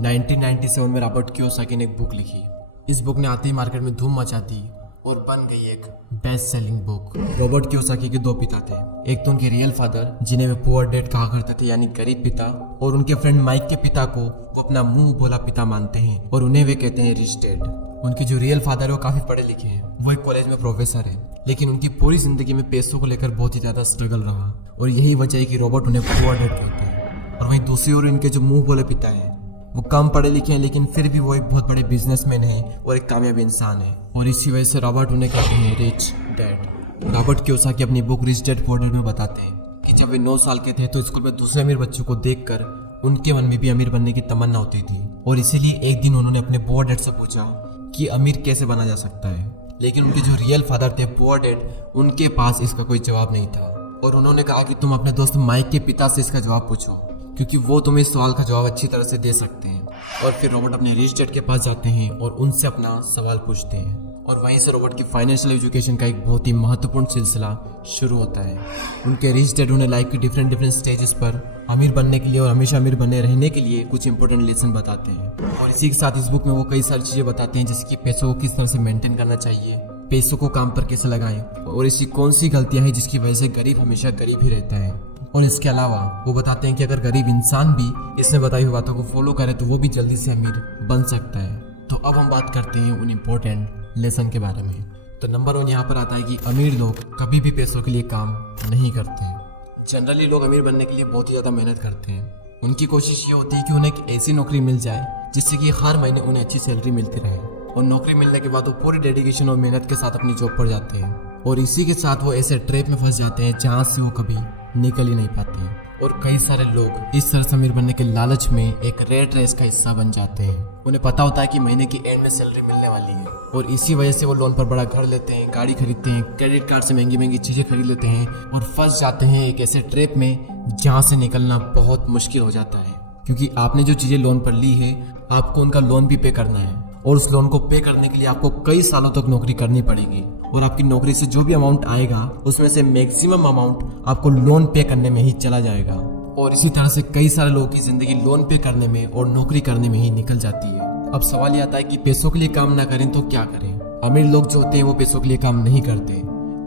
1997 में Robert Kiyosaki ने एक बुक लिखी। इस बुक ने आते ही मार्केट में धूम मचा दी और बन गई एक best selling book. Robert Kiyosaki के दो पिता थे, एक तो उनके रियल फादर जिन्हें वे पुअर डैड कहा करते थे यानी गरीब पिता, और उनके फ्रेंड माइक के पिता को वो अपना मुंह बोला पिता मानते हैं और उन्हें वे कहते हैं रिच डैड। उनके जो रियल फादर है वो काफी पढ़े लिखे हैं, वो एक कॉलेज में प्रोफेसर है, लेकिन उनकी पूरी जिंदगी में पैसों को लेकर बहुत ही ज्यादा स्ट्रगल रहा और यही वजह है कि रॉबर्ट उन्हें पुअर डैड कहते हैं। और वहीं दूसरी ओर इनके जो मुंह बोले पिता है वो कम पढ़े लिखे हैं, लेकिन फिर भी वो एक बहुत बड़े बिजनेसमैन है और एक कामयाब इंसान है, और इसी वजह से रॉबर्ट उन्हें कहते हैं रिच डैड। रॉबर्ट कियोसाकी अपनी book rich dad poor dad में बताते हैं कि जब वे 9 साल के थे तो स्कूल में दूसरे अमीर बच्चों को देखकर उनके मन में भी अमीर बनने की तमन्ना होती थी, और इसीलिए एक दिन उन्होंने अपने पुअर डैड से पूछा कि अमीर कैसे बना जा सकता है। लेकिन उनके जो रियल फादर थे पुअर डैड, उनके पास इसका कोई जवाब नहीं था, और उन्होंने कहा कि तुम अपने दोस्त माइक के पिता से इसका जवाब पूछो, क्योंकि वो तुम्हें इस सवाल का जवाब अच्छी तरह से दे सकते हैं। और फिर रॉबर्ट अपने रिच डैड के पास जाते हैं और उनसे अपना सवाल पूछते हैं, और वहीं से रॉबर्ट की फाइनेंशियल एजुकेशन का एक बहुत ही महत्वपूर्ण सिलसिला शुरू होता है। उनके रिच डैड उन्हें लाइफ के डिफरेंट स्टेजेस पर अमीर बनने के लिए और हमेशा अमीर बने रहने के लिए कुछ इंपॉर्टेंट लेसन बताते हैं, और इसी के साथ इस बुक में वो कई सारी चीजें बताते हैं, जैसे कि पैसों को किस तरह से मेंटेन करना चाहिए, पैसों को काम पर कैसे लगाएं, और ऐसी कौन सी गलतियां हैं जिसकी वजह से गरीब हमेशा गरीब ही रहता है। और इसके अलावा वो बताते हैं कि अगर गरीब इंसान भी इसमें बताई हुई बातों को फॉलो करे तो वो भी जल्दी से अमीर बन सकता है। तो अब हम बात करते हैं उन इम्पोर्टेंट लेसन के बारे में। तो नंबर 1 यहाँ पर आता है कि अमीर लोग कभी भी पैसों के लिए काम नहीं करते हैं। जनरली लोग अमीर बनने के लिए बहुत ही ज़्यादा मेहनत करते हैं। उनकी कोशिश ये होती है कि उन्हें एक ऐसी नौकरी मिल जाए जिससे कि हर महीने उन्हें अच्छी सैलरी मिलती रहे, और नौकरी मिलने के बाद वो पूरी डेडिकेशन और मेहनत के साथ अपनी जॉब पर जाते हैं, और इसी के साथ वो ऐसे ट्रैप में फंस जाते हैं जहाँ से वो कभी निकल ही नहीं पाते हैं। और कई सारे लोग इस तरह से अमीर बनने के लालच में एक रेट रेस का हिस्सा बन जाते हैं। उन्हें पता होता है कि महीने की एंड में सैलरी मिलने वाली है, और इसी वजह से वो लोन पर बड़ा घर लेते हैं, गाड़ी खरीदते हैं, क्रेडिट कार्ड से महंगी महंगी चीजें खरीद लेते हैं, और फंस जाते हैं एक ऐसे ट्रैप में जहाँ से निकलना बहुत मुश्किल हो जाता है। क्योंकि आपने जो चीजें लोन पर ली है आपको उनका लोन भी पे करना है, और उस लोन को पे करने के लिए आपको कई सालों तक नौकरी करनी पड़ेगी, और आपकी नौकरी से जो भी अमाउंट आएगा उसमें से मैक्सिमम अमाउंट आपको लोन पे करने में ही चला जाएगा। और इसी तरह से कई सारे लोगों की जिंदगी लोन पे करने में और नौकरी करने में ही निकल जाती है। अब सवाल ये आता है कि पैसों के लिए काम ना करें तो क्या करें। अमीर लोग जो होते हैं वो पैसों के लिए काम नहीं करते,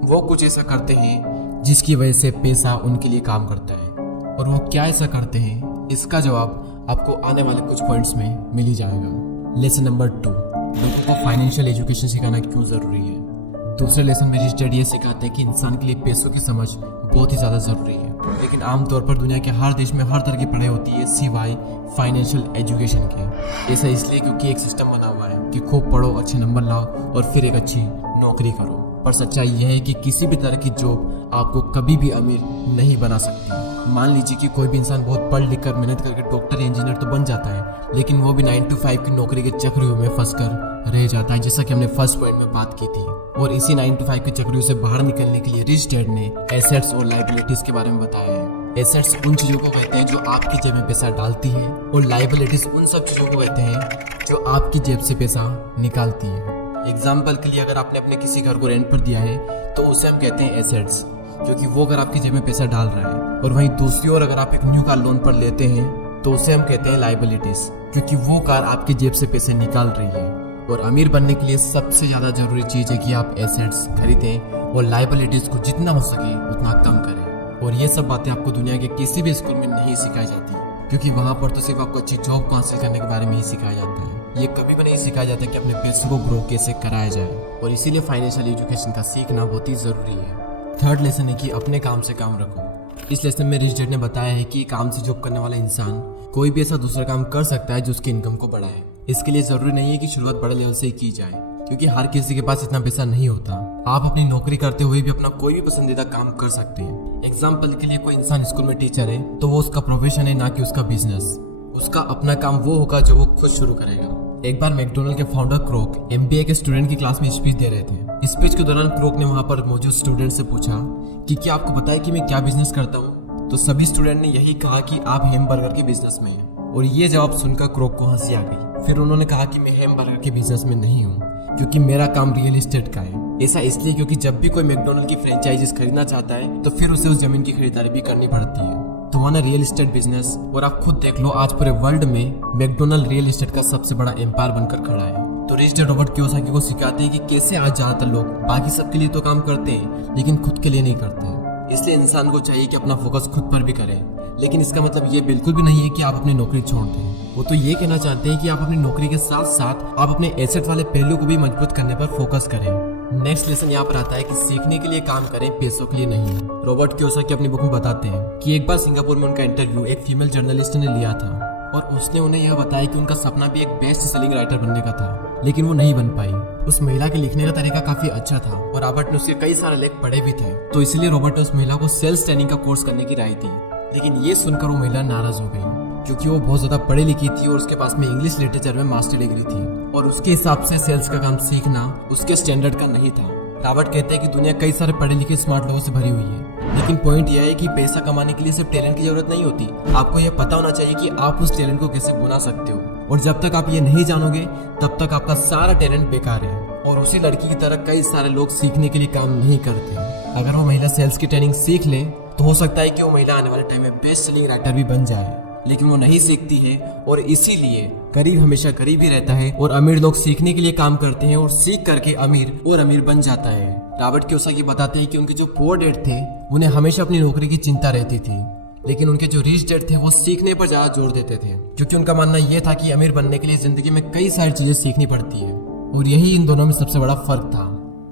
वो कुछ ऐसा करते हैं जिसकी वजह से पैसा उनके लिए काम करता है। और वो क्या ऐसा करते हैं, इसका जवाब आपको आने वाले कुछ पॉइंट्स में मिल ही जाएगा। लेसन नंबर 2, लोगों को फाइनेंशियल एजुकेशन सिखाना क्यों जरूरी है। दूसरे लेसन में रिच डैड ये सिखाते हैं कि इंसान के लिए पैसों की समझ बहुत ही ज़्यादा ज़रूरी है, लेकिन आमतौर पर दुनिया के हर देश में हर तरह की पढ़ाई होती है सिवाय फाइनेंशियल एजुकेशन के। ऐसा इसलिए क्योंकि एक सिस्टम बना हुआ है कि खूब पढ़ो, अच्छे नंबर लाओ और फिर एक अच्छी नौकरी करो। पर सच्चाई यह है कि किसी भी तरह की जॉब आपको कभी भी अमीर नहीं बना सकती। मान लीजिए कि कोई भी इंसान बहुत पढ़ लिख कर मेहनत करके डॉक्टर या इंजीनियर तो बन जाता है, लेकिन वो भी 9 to 5 की नौकरी के चक्रियों में फंसकर रह जाता है, जैसा कि हमने फर्स्ट पॉइंट में बात की थी। और इसी 9 to 5 के चक्रियों से बाहर निकलने के लिए रिच डैड ने एसेट्स और लायबिलिटीज के बारे में बताया है। एसेट्स उन चीजों को कहते हैं जो आपकी जेब में पैसा डालती है, और लायबिलिटीज उन सब चीजों को कहते हैं जो आपकी जेब से पैसा निकालती है। एग्जाम्पल के लिए अगर आपने अपने किसी घर को रेंट पर दिया है तो उसे हम कहते हैं एसेट्स, क्योंकि वो घर आपकी जेब में पैसा डाल रहा है। और वहीं दूसरी ओर अगर आप एक न्यू कार लोन पर लेते हैं तो उसे हम कहते हैं लायबिलिटीज, क्योंकि वो कार आपकी जेब से पैसे निकाल रही है। और अमीर बनने के लिए सबसे ज्यादा जरूरी चीज है कि आप एसेट्स खरीदें और लायबिलिटीज को जितना हो सके उतना कम करें। और ये सब बातें आपको दुनिया के किसी भी स्कूल में नहीं सिखाई जाती, क्योंकि वहाँ पर तो सिर्फ आपको अच्छी जॉब को हासिल करने के बारे में ही सिखाया जाता है। ये कभी भी नहीं सिखाया जाता कि अपने पैसों को ग्रो कैसे कराया जाए, और इसीलिए फाइनेंशियल एजुकेशन का सीखना बहुत ही जरूरी है। थर्ड लेसन है कि अपने काम से काम रखो। इस लेसन में रिच डैड ने बताया है कि काम से जॉब करने वाला इंसान कोई भी ऐसा दूसरा काम कर सकता है जो उसकी इनकम को बढ़ाए। इसके लिए जरूरी नहीं है कि शुरुआत बड़े लेवल से ही की जाए, क्योंकि हर किसी के पास इतना पैसा नहीं होता। आप अपनी नौकरी करते हुए भी अपना कोई भी पसंदीदा काम कर सकते हैं। एग्जाम्पल के लिए कोई इंसान स्कूल में टीचर है तो वो उसका प्रोफेशन है, ना कि उसका बिजनेस। उसका अपना काम वो होगा जो वो खुद शुरू करेगा। एक बार मैकडोनल्ड के फाउंडर क्रोक MBA के स्टूडेंट की क्लास में स्पीच दे रहे थे। स्पीच के दौरान क्रोक ने वहां पर मौजूद स्टूडेंट से पूछा कि क्या आपको पता है कि मैं क्या बिजनेस करता हूँ। तो सभी स्टूडेंट ने यही कहा कि आप हैमबर्गर के बिजनेस में हैं, और ये जवाब सुनकर क्रोक को हंसी आ गई। फिर उन्होंने कहा कि मैं हैमबर्गर के बिजनेस में नहीं हूँ, क्योंकि मेरा काम रियल एस्टेट का है। ऐसा इसलिए क्योंकि जब भी कोई मैकडोनल्ड की फ्रेंचाइजीज खरीदना चाहता है तो फिर उसे उस जमीन की खरीदारी भी करनी पड़ती है। तो वांट रियल एस्टेट बिजनेस, और आप खुद देख लो आज पूरे वर्ल्ड में मैकडोनल्ड रियल एस्टेट का सबसे बड़ा एम्पायर बनकर खड़ा है। तो रिच डैड रॉबर्ट कियोसाकी को सिखाते हैं कि कैसे आज ज्यादातर लोग बाकी सबके लिए तो काम करते हैं लेकिन खुद के लिए नहीं करते। इसलिए इंसान को चाहिए कि अपना फोकस खुद पर भी करे, लेकिन इसका मतलब ये बिल्कुल भी नहीं है कि आप अपनी नौकरी छोड़ दें। वो तो ये कहना चाहते हैं कि आप अपनी नौकरी के साथ साथ आप अपने एसेट वाले पहलू को भी मजबूत करने पर फोकस करें। नेक्स्ट लेसन यहाँ पर आता है कि सीखने के लिए काम करें, पैसों के लिए नहीं। रॉबर्ट कियोसाकी अपनी बुक में बताते हैं कि एक बार सिंगापुर में उनका इंटरव्यू एक फीमेल जर्नलिस्ट ने लिया था और उसने उन्हें यह बताया कि उनका सपना भी एक बेस्ट सेलिंग राइटर बनने का था, लेकिन वो नहीं बन पाई। उस महिला के लिखने का तरीका काफी अच्छा था और रॉबर्ट ने उसके कई सारे लेख पढ़े भी थे, तो इसलिए रॉबर्ट ने उस महिला को सेल्स ट्रेनिंग का कोर्स करने की राय दी। लेकिन ये सुनकर वो महिला नाराज हो गई क्योंकि वो बहुत ज्यादा पढ़ी लिखी थी और उसके पास में इंग्लिश लिटरेचर में मास्टर डिग्री थी और उसके हिसाब से सेल्स का काम सीखना उसके स्टैंडर्ड का नहीं था। रॉबर्ट कहते हैं कि दुनिया कई सारे पढ़े लिखे स्मार्ट लोगों से भरी हुई है, लेकिन पॉइंट यह है कि पैसा कमाने के लिए सिर्फ टैलेंट की जरूरत नहीं होती। आपको यह पता होना चाहिए कि आप उस टैलेंट को कैसे बुना सकते हो, और जब तक आप ये नहीं जानोगे तब तक आपका सारा टैलेंट बेकार है। और उसी लड़की की तरह कई सारे लोग सीखने के लिए काम नहीं करते। अगर वो महिला सेल्स की ट्रेनिंग सीख ले तो हो सकता है कि वो महिला आने वाले टाइम में बेस्ट सेलिंग राइटर भी बन जाए, लेकिन वो नहीं सीखती है और इसीलिए गरीब हमेशा गरीब ही रहता है और अमीर लोग सीखने के लिए काम करते हैं और सीख करके अमीर और अमीर बन जाता है। रॉबर्ट कियोसाकी बताते हैं कि उनके जो पुअर डैड थे उन्हें हमेशा अपनी नौकरी की चिंता रहती थी, लेकिन उनके जो रिच डैड थे वो सीखने पर ज्यादा जोर देते थे, क्योंकि उनका मानना यह था कि अमीर बनने के लिए जिंदगी में कई सारी चीजें सीखनी पड़ती है, और यही इन दोनों में सबसे बड़ा फर्क था।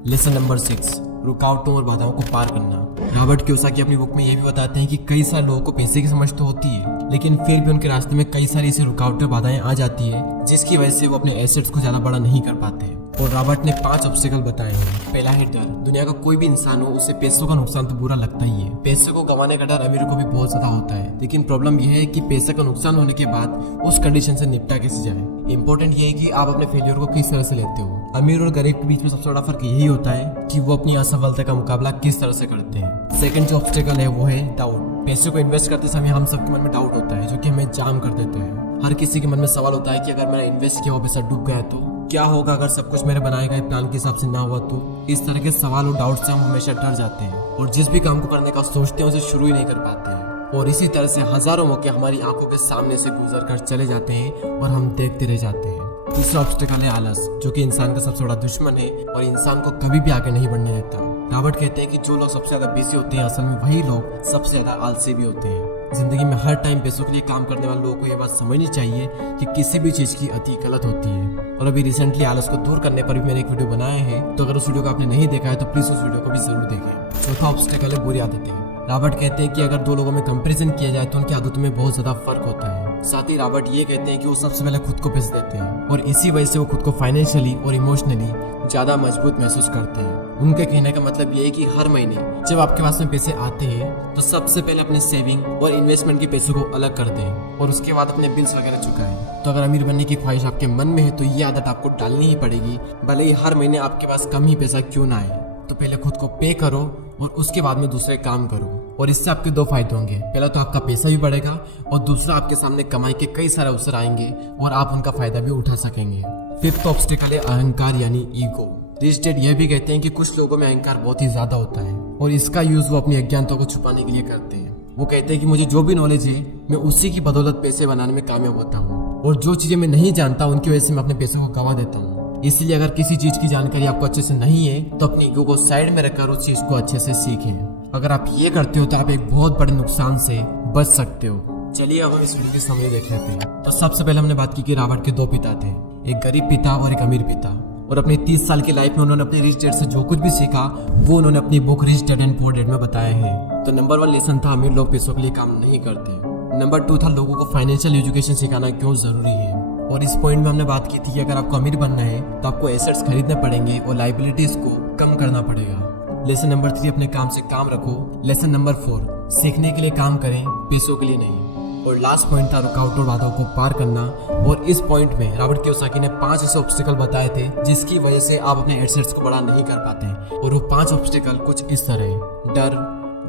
लेसन नंबर 6, रुकावटों और बाधाओं को पार करना। रॉबर्ट कियोसाकी अपनी बुक में ये भी बताते हैं कि कई सारे लोगों को पैसे की समझ तो होती है, लेकिन फिर भी उनके रास्ते में कई सारी ऐसी रुकावटें बाधाएं आ जाती है जिसकी वजह से वो अपने एसेट्स को ज्यादा बड़ा नहीं कर पाते। और रॉबर्ट ने 5 ऑब्स्टिकल बताए हैं। पहला है डर। दुनिया का कोई भी इंसान हो उसे पैसों का नुकसान तो बुरा लगता ही है। पैसे को गंवाने का डर अमीरों को भी बहुत ज्यादा होता है, लेकिन प्रॉब्लम यह है कि पैसे का नुकसान होने के बाद उस कंडीशन से निपटा कैसे जाए। इंपॉर्टेंट ये है कि आप अपने फेलियर को किस तरह से लेते हो। अमीर और गरीब के बीच में सबसे बड़ा फर्क यही होता है कि वो अपनी असफलता का मुकाबला किस तरह से करते हैं। सेकंड जो ऑब्स्टिकल है वो है डाउट। पैसे को इन्वेस्ट करते समय हम सबके मन में डाउट होता है जो कि हमें जाम कर देते हैं। हर किसी के मन में सवाल होता है कि अगर मैंने इन्वेस्ट किया हुआ पैसा डूब गया तो क्या होगा, अगर सब कुछ मेरे बनाए गए प्लान के हिसाब से ना हुआ तो। इस तरह के सवाल और डाउट से हम हमेशा डर जाते हैं और जिस भी काम को करने का सोचते हैं उसे शुरू ही नहीं कर पाते हैं, और इसी तरह से हजारों मौके हमारी आंखों के सामने से गुजर कर चले जाते हैं और हम देखते रह जाते हैं। तीसरा ऑब्स्टिकल है आलस, जो कि इंसान का सबसे बड़ा दुश्मन है और इंसान को कभी भी आगे नहीं बढ़ने देता। रॉबर्ट कहते हैं कि जो लोग सबसे ज्यादा बिजी होते हैं असल में वही लोग सबसे ज्यादा आलसी भी होते हैं। जिंदगी में हर टाइम पैसों के लिए काम करने वाले लोगों को यह बात समझनी चाहिए कि किसी भी चीज की अति गलत होती है। और अभी रिसेंटली आलस को दूर करने पर भी मैंने एक वीडियो बनाया है, तो अगर उस वीडियो को आपने नहीं देखा है तो प्लीज उस वीडियो को भी जरूर देखें। चौथा ऑब्स्टिकल है बुरी आदतें। रॉबर्ट कहते हैं कि अगर दो लोगों में कंपैरिजन किया जाए तो उनकी आदतों में बहुत ज्यादा फर्क होता है। साथ ही रॉबर्ट ये कहते हैं कि वो सबसे पहले खुद को पैसे देते हैं और इसी वजह से वो खुद को फाइनेंशियली और इमोशनली ज्यादा मजबूत महसूस करते हैं। उनके कहने का मतलब ये है कि हर महीने जब आपके पास में पैसे आते हैं तो सबसे पहले अपने सेविंग और इन्वेस्टमेंट के पैसों को अलग कर दें और उसके बाद अपने बिल्स वगैरह चुकाएं। तो अगर अमीर बनने की ख्वाहिश आपके मन में है तो ये आदत आपको डालनी ही पड़ेगी, भले ही हर महीने आपके पास कम ही पैसा क्यों ना आए। तो पहले खुद को पे करो और उसके बाद में दूसरे काम करो, और इससे आपके 2 फायदे होंगे। पहला तो आपका पैसा भी बढ़ेगा और दूसरा आपके सामने कमाई के कई सारे अवसर आएंगे और आप उनका फायदा भी उठा सकेंगे। फिफ्थ ऑब्स्टिकल है अहंकार यानी ईगो। रिच डैड यह भी कहते हैं कि कुछ लोगों में अहंकार बहुत ही ज्यादा होता है और इसका यूज वो अपनी अज्ञानता को छुपाने के लिए करते हैं। वो कहते हैं कि मुझे जो भी नॉलेज है मैं उसी की बदौलत पैसे बनाने में कामयाब होता हूँ, और जो चीजें मैं नहीं जानता उनकी वजह से मैं अपने पैसों को गवा देता हूँ। इसलिए अगर किसी चीज की जानकारी आपको अच्छे से नहीं है तो अपनी ईगो को साइड में रखकर उस चीज को अच्छे से सीखें। अगर आप ये करते हो तो आप एक बहुत बड़े नुकसान से बच सकते हो। चलिए अब हम इस वीडियो की समरी देख लेते हैं। तो सबसे पहले हमने बात की कि रॉबर्ट के 2 पिता थे, एक गरीब पिता और एक अमीर पिता, और अपनी 30 साल की लाइफ में उन्होंने अपने रिच डैड से जो कुछ भी सीखा वो उन्होंने अपनी book rich dad and poor dad में बताया है। तो नंबर 1 लेसन था अमीर लोग पैसों के लिए काम नहीं करते। नंबर 2 था लोगों को फाइनेंशियल एजुकेशन सिखाना क्यों जरूरी है, और इस पॉइंट में हमने बात की थी कि अगर आपको अमीर बनना है तो आपको एसेट्स खरीदने पड़ेंगे और लाइबिलिटीज को कम करना पड़ेगा। लेसन नंबर 3 अपने काम से काम रखो। लेसन नंबर 4 सीखने के लिए काम करें, पैसों के लिए नहीं। और लास्ट पॉइंट था रुकावटों और बाधाओं को पार करना, और इस पॉइंट में रॉबर्ट कियोसाकी ने 5 ऐसे ऑब्स्टिकल बताए थे जिसकी वजह से आप अपने एसेट्स को बड़ा नहीं कर पाते। और वो 5 ऑब्स्टिकल कुछ इस तरह है: डर,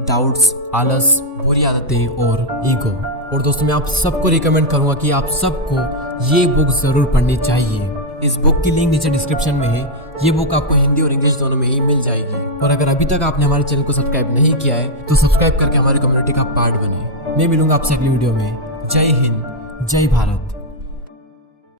डाउट्स, आलस, बुरी आदतें और ईगो। और दोस्तों मैं आप सबको रिकमेंड करूंगा कि आप सबको ये बुक जरूर पढ़नी चाहिए। इस बुक की लिंक नीचे डिस्क्रिप्शन में है। ये बुक आपको हिंदी और इंग्लिश दोनों में ही मिल जाएगी। और अगर अभी तक आपने हमारे चैनल को सब्सक्राइब नहीं किया है तो सब्सक्राइब करके हमारी कम्युनिटी का पार्ट बने। मैं मिलूंगा आपसे अगली वीडियो में। जय हिंद, जय भारत।